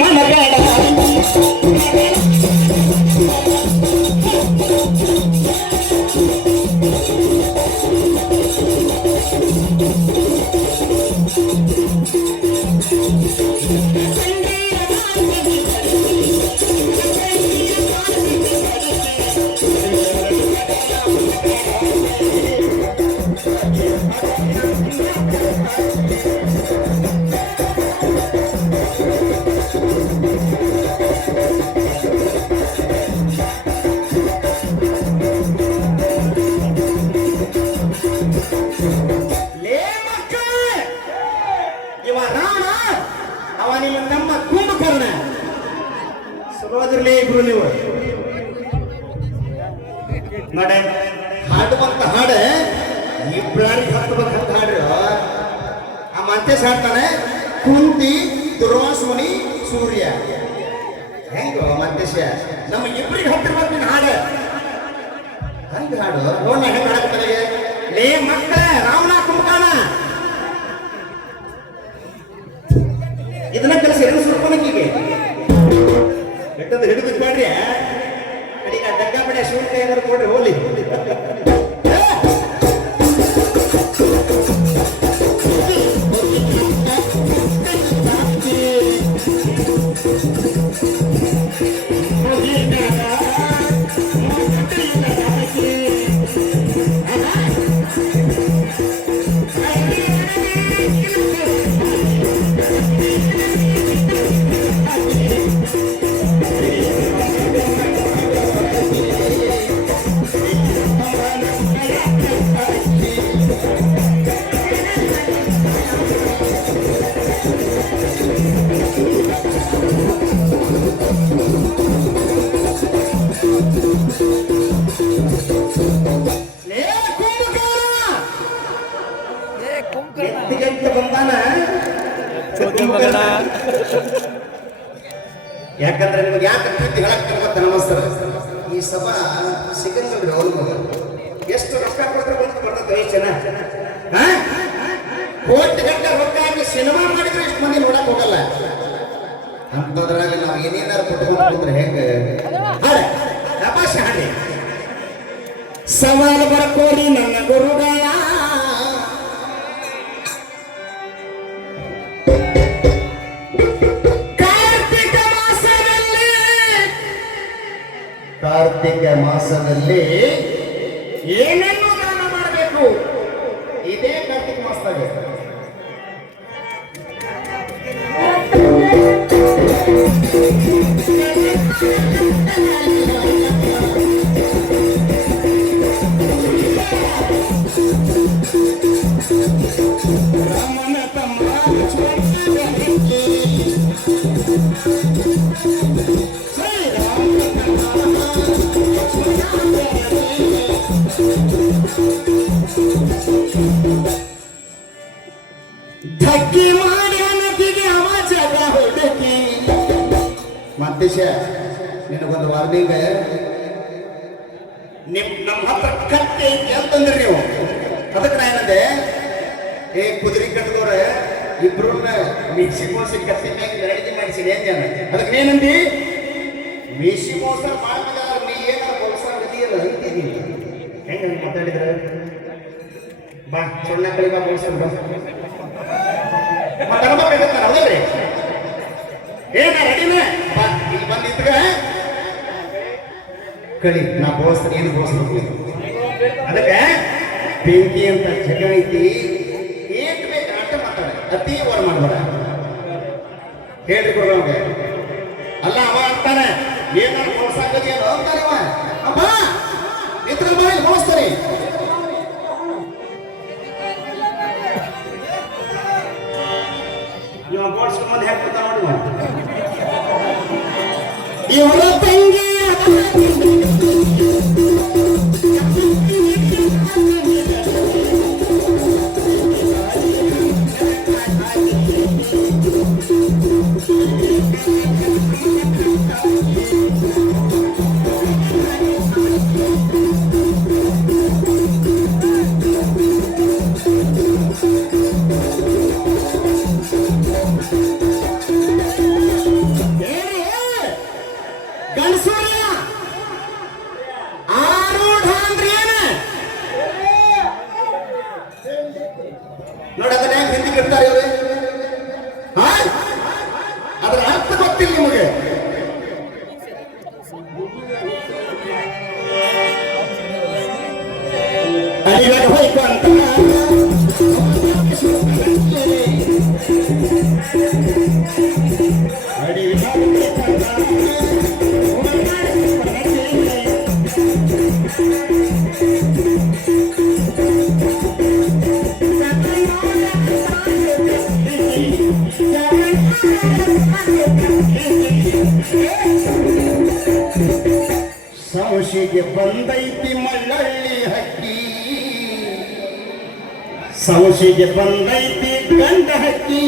ಮನಬೇಡ ಇಬ್ರು ನೀವು ನಡೆ ಹಾಡುವಂತ ಹಾಡ ಇಬ್ಬರಿಗೆ ಹತ್ತಬೇಕಂತ ಹಾಡ್ರಿ ಆ ಮಂತೇಶ್ ಹಾಡ್ತಾನೆ ಕುಂತಿ ದುರ್ವಾಸುಮನಿ ಸೂರ್ಯ ಹೆಂಗ ಮಂತೇಶ ನಮ್ಮ ಇಬ್ಬರಿಗೆ ಹತ್ತಿರ್ಬೇಕು ನೀನು ಹಾಡ ಹಂಗ ಹಾಡು ನೋಡ ಹೆಂಗ ಹಾಡ್ತಾನೆ ಲೇ ಮಕ್ಕಳ ರಾಮನ ಕುಂಕಾಣ ಇದನ್ನ ಕೆಲಸ ಎರಡು ಸುರ್ಪನಕ್ಕಿಗೆ ಬೆಟ್ಟದ ಹಿಡಿದು ಮಾಡ್ರಿ ಅಡಿಗ ಡಗ್ಗ ಬಡ ಶಿವನ್ ಕೈಯಾರು ಕೊಡ್ರಿ ಹೋಲಿ ಯಾಕಂದ್ರೆ ನಿಮ್ಗೆ ಯಾಕೆ ಪ್ರೀತಿ ಹೇಳಕ್ ಗೊತ್ತ ನಮಸ್ಕಾರ ಈ ಸಭಾ ಸಿಗಂಗಲ್ರಿ ಅವ್ರು ಎಷ್ಟು ರೊಕ್ಕ ಕೊಡ್ತಾರೆ ಬಂದು ಬರ್ತದೆ ಜನ ಕೋಟಿ ಗಂಟೆ ರೊಕ್ಕ ಆಗಿ ಸಿನಿಮಾ ಮಾಡಿದ್ರೆ ಇಷ್ಟು ಮಂದಿ ನೋಡಕ್ ಹೋಗಲ್ಲ ಅಂತದ್ರಾಗ ನಾವು ಏನೇನಾರು ಕೊಟ್ಕೊಂಡು ಬಂದ್ರೆ ಹೆಂಗ ತಮಾಷೆ ಹಾಡಿ ಸವಾಲು ಬರ್ಕೋರಿ ನನ್ನ ಗುರುಗಳ ಕಾರ್ತಿಕ ಮಾಸದಲ್ಲಿ ಏನೇನು ದಾನ ಮಾಡಬೇಕು ಇದೇ ಕಾರ್ತಿಕ ಮಾಸದಾಗ ರಾಮನ ತಮ್ಮ ಧಕ್ಕಿ ಮಾಡಿ ನದಿಗೆ ಅವ ಜಗ ಹುಡುಕಿ ಮಂತೇಶ ನಿನಗೊಂದು ವಾರ್ನಿಂಗ್ ನಮ್ಮ ಹತ್ರ ಕತ್ತೆ ಅಂತಂದ್ರಿ ನೀವು ಅದಕ್ಕೆ ನಾ ಏನಂದೆ ಏ ಕುದುರೆ ಕಟ್ಟದವ್ರ ಇಬ್ರನ್ನ ಮಿಕ್ಸಿ ಮೋಸಿ ಕತ್ತಿ ಮ್ಯಾಗ ರೆಡಿ ಮಾಡಿಸಿದೆ ಅಂದ್ಯಾನ ಅದಕ್ಕೆ ಏನಂದಿ ಮಿಕ್ಸಿ ಮೋಸ ಮಾಡಿದ ನೀ ಏನಾರ ಬೋಲ್ಸ ಗತಿಯಲ್ಲ ಅಂತೀನಿ ಹೆಂಗ ಮಾತಾಡಿದ್ರ ಬಾ ಸೊಳ್ಳ ಕಳಿ ಬಾ ಬೋಲ್ಸ್ಕೊಂಡು ಮಾತಾಡ್ಬೇಕಾಗತ್ತಾರ ಹೌದಲ್ರಿ ಏನ ರೆಡಿನ ಬಾ ಇಲ್ಲಿ ಬಂದಿದ್ಗ ಕಳಿ ನಾ ಬೋಲ್ಸ್ತೀನಿ ಏನು ಬೋಲ್ಸ್ಬೇಕು ಅದಕ್ಕೆ ಬೆಂಕಿ ಅಂತ ಜಗ ಐತಿ ಏಟ್ ಬೇಕು ಆಟ ಮಾತಾಡ ಅತಿ ಓರ್ ಮಾಡ್ಬೇಡ ಹೇಳ್ರಿ ಕೊಡ್ರವ್ಗೆ ಅಲ್ಲ ಅವ ಅಂತಾನೆ ಏನಾರು ಬೋಲ್ಸಾಗದಿ ಏನೋ ಅಂತಾನೆ ಅವ ಅಪ್ಪ ನಿತ್ರ ಮನೇಲಿ ಬೋಲ್ಸ್ತಾನೆ ಇವ ಬೋಲ್ಸ್ಕೊಂಬಂದು ಹೇಗೆ ಕೊಡ್ತಾ ನೋಡಿ ಇವರ ತಂಗಿ ಗೊತ್ತಿಲ್ಲ ನಿಮಗೆ ಅಡಿಗೆ ಹೋಯ್ತು ಅಂತ ಸಂಶಿಗೆ ಬಂದೈತಿ ಮಳ್ಳಳ್ಳಿ ಹಕ್ಕಿ ಸಂಶಿಗೆ ಬಂದೈತಿ ಗಂಡ ಹಕ್ಕಿ